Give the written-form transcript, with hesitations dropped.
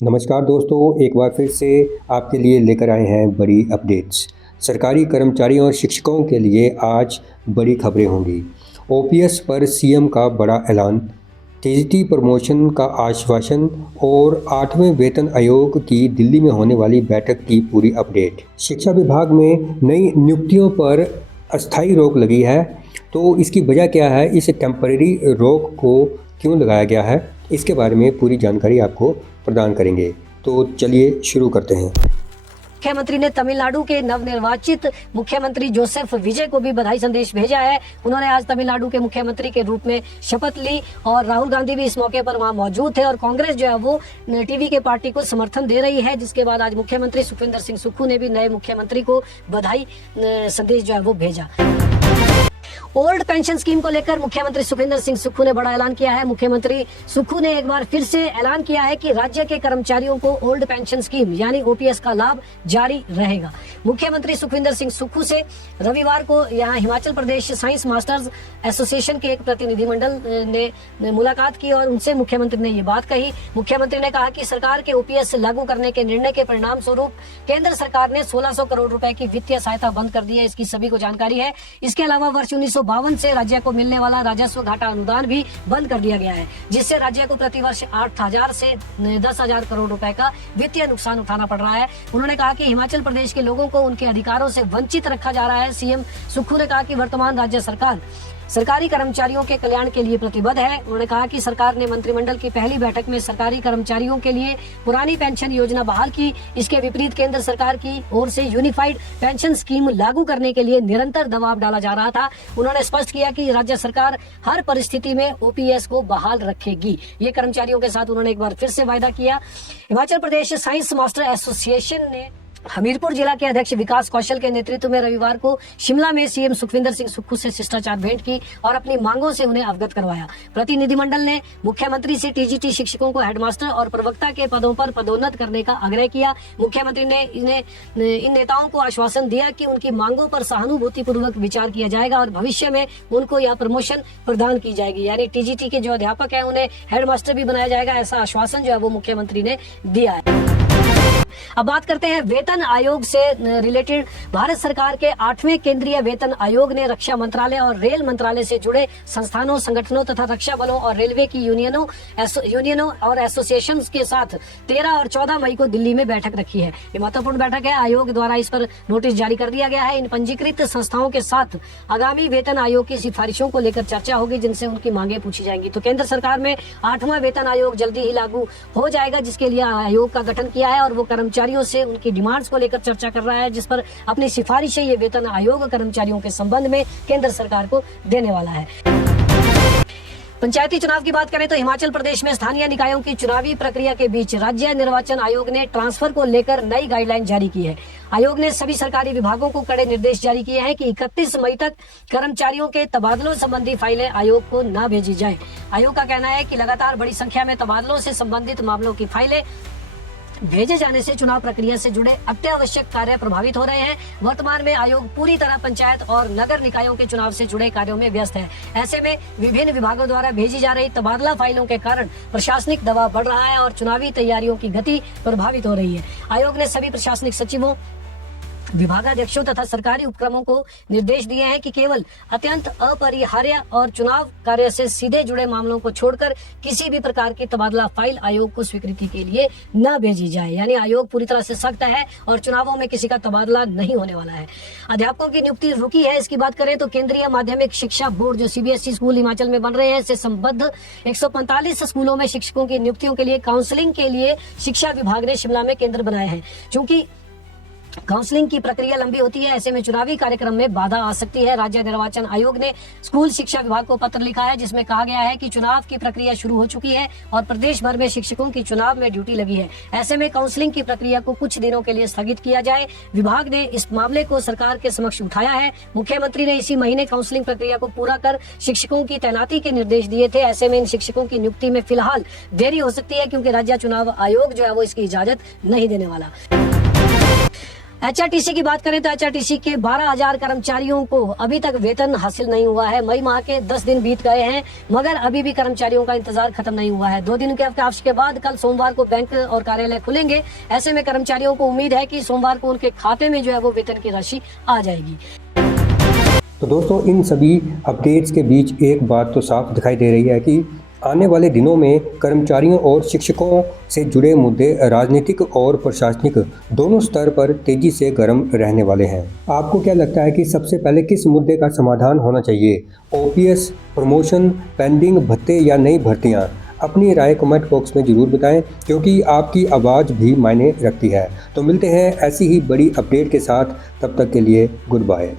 नमस्कार दोस्तों, एक बार फिर से आपके लिए लेकर आए हैं बड़ी अपडेट्स। सरकारी कर्मचारियों और शिक्षकों के लिए आज बड़ी खबरें होंगी। ओपीएस पर सीएम का बड़ा ऐलान, टीजीटी प्रमोशन का आश्वासन और 8वें वेतन आयोग की दिल्ली में होने वाली बैठक की पूरी अपडेट। शिक्षा विभाग में नई नियुक्तियों पर अस्थायी रोक लगी है, तो इसकी वजह क्या है, इस टेम्परेरी रोक को क्यों लगाया गया है, इसके बारे में पूरी जानकारी आपको प्रदान करेंगे। तो चलिए शुरू करते हैं। मुख्यमंत्री ने तमिलनाडु के नवनिर्वाचित मुख्यमंत्री जोसेफ विजय को भी बधाई संदेश भेजा है। उन्होंने आज तमिलनाडु के मुख्यमंत्री के रूप में शपथ ली और राहुल गांधी भी इस मौके पर वहां मौजूद थे और कांग्रेस जो है वो टीवी के पार्टी को समर्थन दे रही है, जिसके बाद आज मुख्यमंत्री सुखविंदर सिंह सुक्खू ने भी नए मुख्यमंत्री को बधाई संदेश जो है वो भेजा। ओल्ड पेंशन स्कीम को लेकर मुख्यमंत्री सुखविंदर सिंह सुक्खू ने बड़ा ऐलान किया है। मुख्यमंत्री सुक्खू ने एक बार फिर से ऐलान किया है कि राज्य के कर्मचारियों को ओल्ड पेंशन स्कीम यानी ओपीएस का लाभ जारी रहेगा। मुख्यमंत्री सुखविंदर सिंह सुक्खू से रविवार को यहां Himachal Pradesh science masters association के एक प्रतिनिधिमंडल ने मुलाकात की और उनसे मुख्यमंत्री ने ये बात कही। मुख्यमंत्री ने कहा कि सरकार के ओपीएस लागू करने के निर्णय के परिणाम स्वरूप केंद्र सरकार ने 1600 करोड़ रुपए की वित्तीय सहायता बंद कर दी है, इसकी सभी को जानकारी है। इसके अलावा वर्ष 1952 से राज्य को मिलने वाला राजस्व घाटा अनुदान भी बंद कर दिया गया है, जिससे राज्य को प्रतिवर्ष 8000 से 10,000 करोड़ रुपए का वित्तीय नुकसान उठाना पड़ रहा है। उन्होंने कहा कि हिमाचल प्रदेश के लोगों को उनके अधिकारों से वंचित रखा जा रहा है। सीएम सुक्खू ने कहा कि वर्तमान राज्य सरकार सरकारी कर्मचारियों के कल्याण के लिए प्रतिबद्ध है। उन्होंने कहा कि सरकार ने मंत्रिमंडल की पहली बैठक में सरकारी कर्मचारियों के लिए पुरानी पेंशन योजना बहाल की। इसके विपरीत केंद्र सरकार की ओर से यूनिफाइड पेंशन स्कीम लागू करने के लिए निरंतर दबाव डाला जा रहा था। उन्होंने स्पष्ट किया कि राज्य सरकार हर परिस्थिति में ओपीएस को बहाल रखेगी। ये कर्मचारियों के साथ उन्होंने एक बार फिर से वायदा किया। Himachal Pradesh science master association ने हमीरपुर जिला के अध्यक्ष विकास कौशल के नेतृत्व में रविवार को शिमला में सीएम सुखविंदर सिंह सुक्खू से शिष्टाचार भेंट की और अपनी मांगों से उन्हें अवगत करवाया। प्रतिनिधिमंडल ने मुख्यमंत्री से टीजीटी शिक्षकों को हेडमास्टर और प्रवक्ता के पदों पर पदोन्नत करने का आग्रह किया। मुख्यमंत्री ने इन नेताओं को आश्वासन दिया कि उनकी मांगों पर सहानुभूतिपूर्वक विचार किया जाएगा और भविष्य में उनको यह प्रमोशन प्रदान की जाएगी, यानी टीजीटी के जो अध्यापक है उन्हें हेडमास्टर भी बनाया जाएगा, ऐसा आश्वासन जो है वो मुख्यमंत्री ने दिया है। अब बात करते हैं वेतन आयोग से रिलेटेड। भारत सरकार के 8वें केंद्रीय वेतन आयोग ने रक्षा मंत्रालय और रेल मंत्रालय से जुड़े संस्थानों, संगठनों तथा रक्षा बलों और रेलवे की यूनियनों और एसोसिएशंस के साथ 13 और 14 मई को दिल्ली में बैठक रखी है। ये महत्वपूर्ण बैठक है। आयोग द्वारा इस पर नोटिस जारी कर दिया गया है। इन पंजीकृत संस्थाओं के साथ आगामी वेतन आयोग की सिफारिशों को लेकर चर्चा होगी, जिनसे उनकी मांगे पूछी जाएंगी। तो केंद्र सरकार में 8वां वेतन आयोग जल्दी ही लागू हो जाएगा, जिसके लिए आयोग का गठन किया है और वो कर्मचारियों से उनकी डिमांड्स को लेकर चर्चा कर रहा है, जिस पर अपनी सिफारिशें ये वेतन आयोग कर्मचारियों के संबंध में केंद्र सरकार को देने वाला है। पंचायती चुनाव की बात करें तो हिमाचल प्रदेश में स्थानीय निकायों की चुनावी प्रक्रिया के बीच राज्य निर्वाचन आयोग ने ट्रांसफर को लेकर नई गाइडलाइन जारी की है। आयोग ने सभी सरकारी विभागों को कड़े निर्देश जारी किए हैं कि 31 मई तक कर्मचारियों के तबादलों संबंधी फाइलें आयोग को न भेजी जाए। आयोग का कहना है कि लगातार बड़ी संख्या में तबादलों से संबंधित मामलों की फाइलें भेजे जाने से चुनाव प्रक्रिया से जुड़े अत्यावश्यक कार्य प्रभावित हो रहे हैं। वर्तमान में आयोग पूरी तरह पंचायत और नगर निकायों के चुनाव से जुड़े कार्यों में व्यस्त है। ऐसे में विभिन्न विभागों द्वारा भेजी जा रही तबादला फाइलों के कारण प्रशासनिक दबाव बढ़ रहा है और चुनावी तैयारियों की गति प्रभावित हो रही है। आयोग ने सभी प्रशासनिक सचिवों, विभागाध्यक्षों तथा सरकारी उपक्रमों को निर्देश दिए हैं कि केवल अत्यंत अपरिहार्य और चुनाव कार्य से सीधे जुड़े मामलों को छोड़कर किसी भी प्रकार की तबादला फाइल आयोग को स्वीकृति के लिए न भेजी जाए। यानी आयोग पूरी तरह से सख्त है और चुनावों में किसी का तबादला नहीं होने वाला है। अध्यापकों की नियुक्ति रुकी है, इसकी बात करें तो केंद्रीय माध्यमिक शिक्षा बोर्ड जो सीबीएसई स्कूल हिमाचल में बन रहे हैं, इससे संबद्ध 145 स्कूलों में शिक्षकों की नियुक्तियों के लिए काउंसलिंग के लिए शिक्षा विभाग ने शिमला में केंद्र बनाए हैं। चूंकि काउंसलिंग की प्रक्रिया लंबी होती है, ऐसे में चुनावी कार्यक्रम में बाधा आ सकती है। राज्य निर्वाचन आयोग ने स्कूल शिक्षा विभाग को पत्र लिखा है, जिसमें कहा गया है कि चुनाव की प्रक्रिया शुरू हो चुकी है और प्रदेश भर में शिक्षकों की चुनाव में ड्यूटी लगी है। ऐसे में काउंसलिंग की प्रक्रिया को कुछ दिनों के लिए स्थगित किया जाए। विभाग ने इस मामले को सरकार के समक्ष उठाया है। मुख्यमंत्री ने इसी महीने काउंसलिंग प्रक्रिया को पूरा कर शिक्षकों की तैनाती के निर्देश दिए थे। ऐसे में इन शिक्षकों की नियुक्ति में फिलहाल देरी हो सकती है, क्योंकि राज्य चुनाव आयोग जो है वो इसकी इजाजत नहीं देने वाला। एचआरटीसी की बात करें तो एचआरटीसी के 12,000 कर्मचारियों को अभी तक वेतन हासिल नहीं हुआ है। मई माह के 10 दिन बीत गए हैं मगर अभी भी कर्मचारियों का इंतजार खत्म नहीं हुआ है। 2 दिन के अवकाश के बाद कल सोमवार को बैंक और कार्यालय खुलेंगे। ऐसे में कर्मचारियों को उम्मीद है कि सोमवार को उनके खाते में जो है वो वेतन की राशि आ जाएगी। तो दोस्तों, इन सभी अपडेट्स के बीच एक बात तो साफ दिखाई दे रही है कि आने वाले दिनों में कर्मचारियों और शिक्षकों से जुड़े मुद्दे राजनीतिक और प्रशासनिक दोनों स्तर पर तेजी से गर्म रहने वाले हैं। आपको क्या लगता है कि सबसे पहले किस मुद्दे का समाधान होना चाहिए? ओपीएस, प्रमोशन, पेंडिंग भत्ते या नई भर्तियां? अपनी राय कमेंट बॉक्स में ज़रूर बताएं, क्योंकि आपकी आवाज़ भी मायने रखती है। तो मिलते हैं ऐसी ही बड़ी अपडेट के साथ, तब तक के लिए गुड बाय।